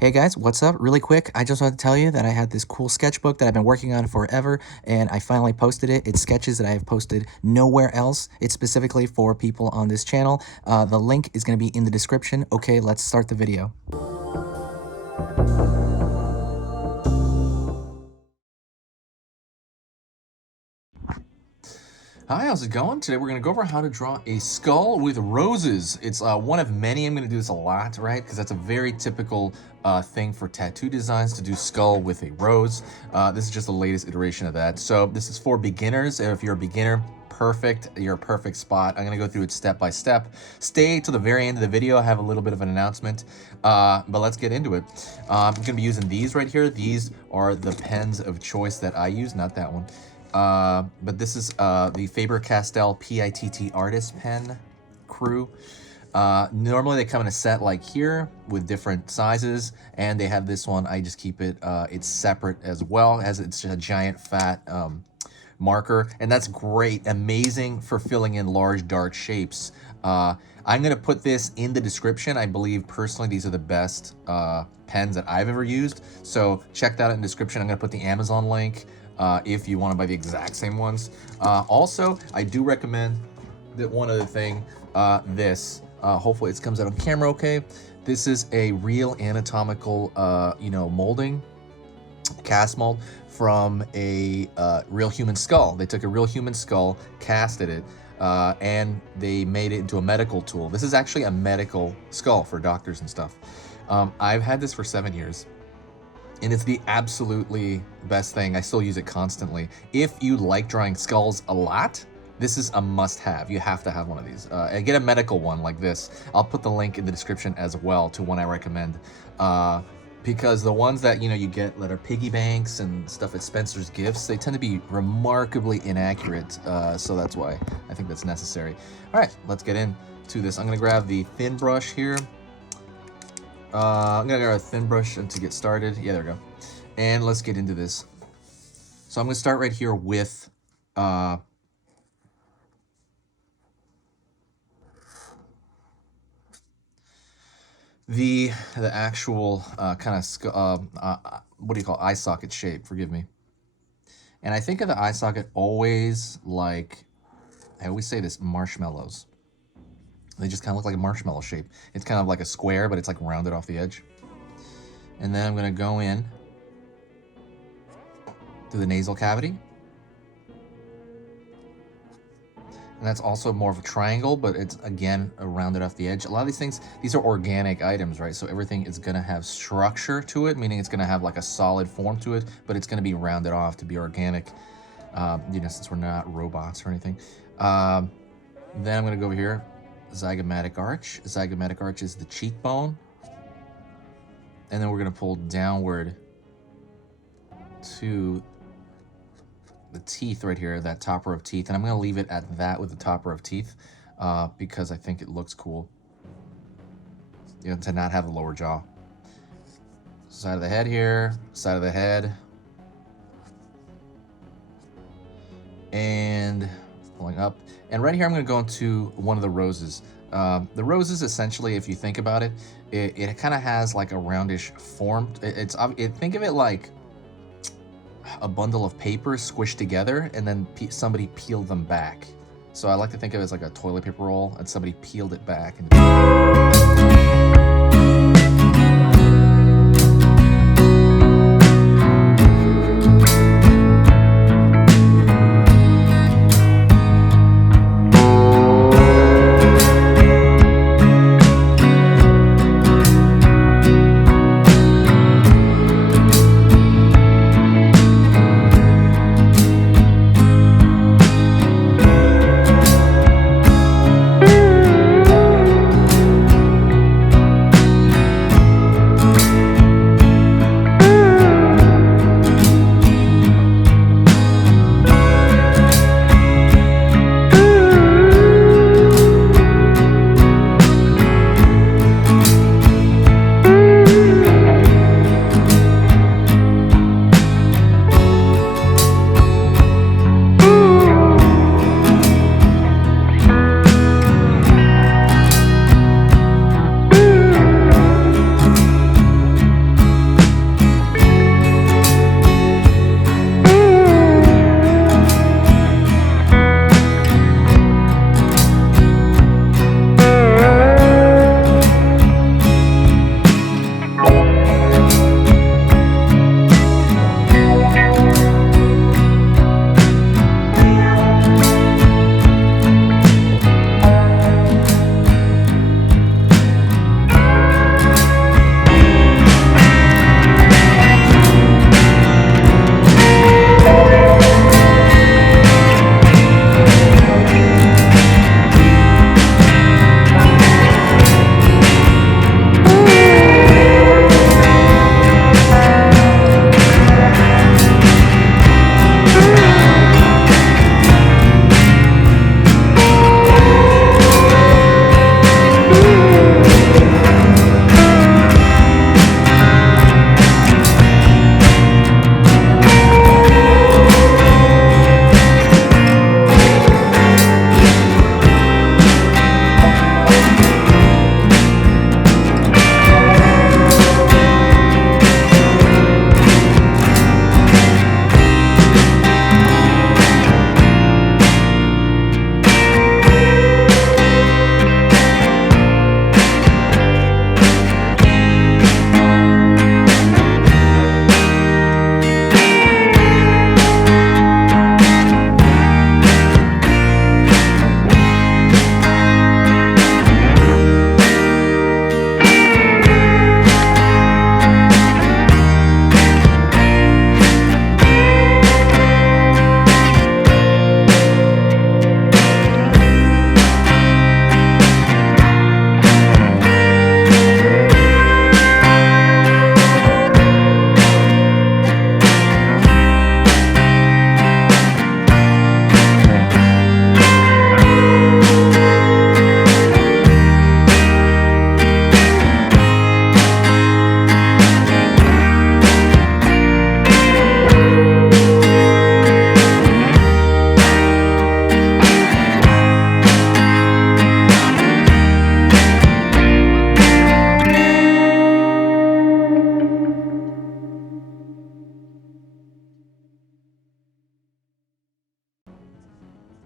Hey guys, what's up? Really quick, I just wanted to tell you that I had this cool sketchbook that I've been working on forever, and I finally posted it. It's sketches that I have posted nowhere else. It's specifically for people on this channel. The link is going to be in the description. Okay, let's start the video. Hi, how's it going? Today we're going to go over how to draw a skull with roses. It's one of many. I'm going to do this a lot, right? Because that's a very typical thing for tattoo designs, to do skull with a rose. This is just the latest iteration of that. So this is for beginners. If you're a beginner, perfect. You're a perfect spot. I'm going to go through it step by step. Stay to the very end of the video. I have a little bit of an announcement, but let's get into it. I'm going to be using these right here. These are the pens of choice that I use, not that one. But this is the Faber-Castell PITT Artist Pen Crew. Normally they come in a set like here with different sizes, and they have this one. I just keep it, it's separate as well, as it's a giant fat marker, and that's great, amazing for filling in large dark shapes. I'm going to put this in the description. I believe personally these are the best pens that I've ever used, so check that out in the description. I'm going to put the Amazon link if you want to buy the exact same ones. Also, I do recommend that one other thing, this. Hopefully it comes out on camera okay. This is a real anatomical, molding, cast mold from a real human skull. They took a real human skull, casted it, and they made it into a medical tool. This is actually a medical skull for doctors and stuff. I've had this for 7 years. And it's the absolutely best thing. I still use it constantly. If you like drawing skulls a lot, this is a must-have. You have to have one of these. And get a medical one like this. I'll put the link in the description as well to one I recommend. Because the ones that you get that are piggy banks and stuff at Spencer's Gifts, they tend to be remarkably inaccurate. So that's why I think that's necessary. All right, let's get into this. I'm gonna grab the thin brush here. I'm gonna grab a thin brush to get started. Yeah, there we go. And let's get into this. So I'm gonna start right here with the actual kind of what do you call eye socket shape? Forgive me. And I think of the eye socket always like, I always say this, marshmallows. They just kind of look like a marshmallow shape. It's kind of like a square, but it's like rounded off the edge. And then I'm going to go in to the nasal cavity. And that's also more of a triangle, but it's, again, rounded off the edge. A lot of these things, these are organic items, right? So everything is going to have structure to it, meaning it's going to have like a solid form to it, but it's going to be rounded off to be organic, since we're not robots or anything. Then I'm going to go over here. Zygomatic arch. Zygomatic arch is the cheekbone. And then we're going to pull downward to the teeth right here, that top row of teeth. And I'm going to leave it at that with the top row of teeth because I think it looks cool, to not have the lower jaw. Side of the head here, side of the head. And pulling up. And right here, I'm going to go into one of the roses. The roses, essentially, if you think about it, it kind of has like a roundish form. Think of it like a bundle of paper squished together, and then somebody peeled them back. So I like to think of it as like a toilet paper roll, and somebody peeled it back.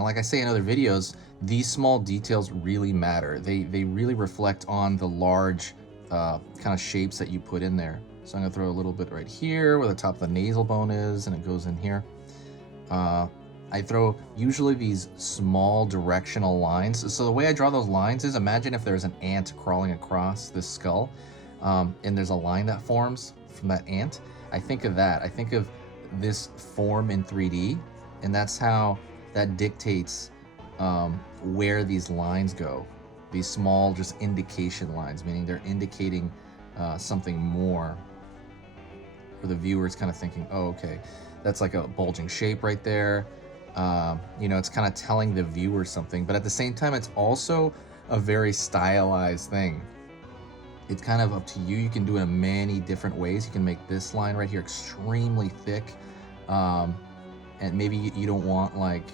And like I say in other videos, these small details really matter. They really reflect on the large kind of shapes that you put in there. So I'm gonna throw a little bit right here where the top of the nasal bone is, and it goes in here. I throw usually these small directional lines. So the way I draw those lines is, imagine if there's an ant crawling across this skull, and there's a line that forms from that ant. I think of that. I think of this form in 3D, and that's how that dictates where these lines go. These small, just indication lines, meaning they're indicating something more. For the viewer, it's kind of thinking, oh, okay, that's like a bulging shape right there. You know, it's kind of telling the viewer something, but at the same time, it's also a very stylized thing. It's kind of up to you. You can do it in many different ways. You can make this line right here extremely thick, and maybe you don't want like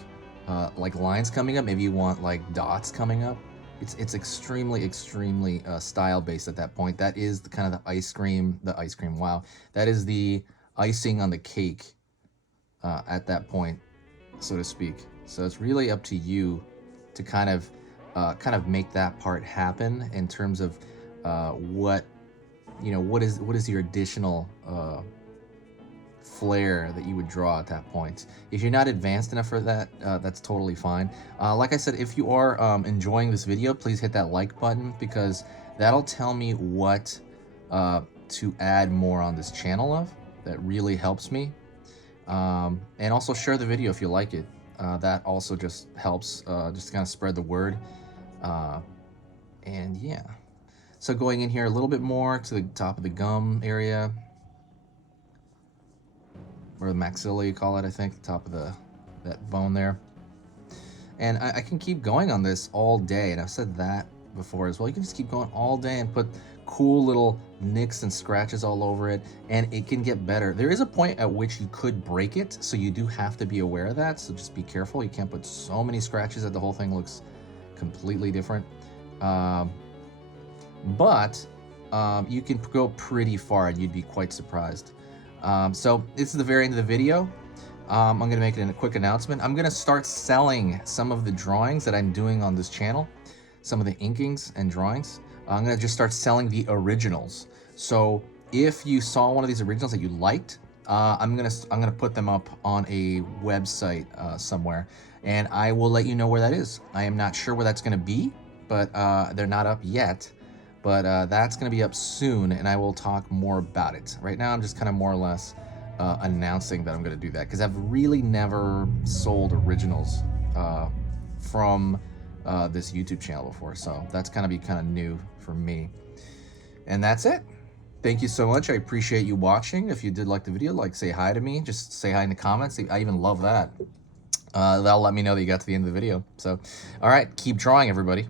lines coming up. Maybe you want like dots coming up. It's extremely style based at that point. That is the kind of the ice cream. Wow, that is the icing on the cake at that point, so to speak. So it's really up to you to kind of make that part happen in terms of what is your additional flair that you would draw at that point. If you're not advanced enough for that, that's totally fine. Like I said, if you are enjoying this video, please hit that like button, because that'll tell me what to add more on this channel of. That really helps me. And also share the video if you like it. That also just helps, just to kind of spread the word. And yeah. So going in here a little bit more to the top of the gum area, or the maxilla you call it, I think, the top of that bone there. And I can keep going on this all day, and I've said that before as well. You can just keep going all day and put cool little nicks and scratches all over it, and it can get better. There is a point at which you could break it, so you do have to be aware of that, so just be careful. You can't put so many scratches that the whole thing looks completely different. But you can go pretty far, and you'd be quite surprised. So this is the very end of the video. I'm going to make a quick announcement. I'm going to start selling some of the drawings that I'm doing on this channel, some of the inkings and drawings. I'm going to just start selling the originals. So if you saw one of these originals that you liked, I'm going to put them up on a website somewhere, and I will let you know where that is. I am not sure where that's going to be, but they're not up yet. But that's going to be up soon, and I will talk more about it. Right now, I'm just kind of more or less announcing that I'm going to do that, because I've really never sold originals from this YouTube channel before, so that's going to be kind of new for me. And that's it. Thank you so much. I appreciate you watching. If you did like the video, say hi to me. Just say hi in the comments. I even love that. That'll let me know that you got to the end of the video. So, all right, keep drawing, everybody.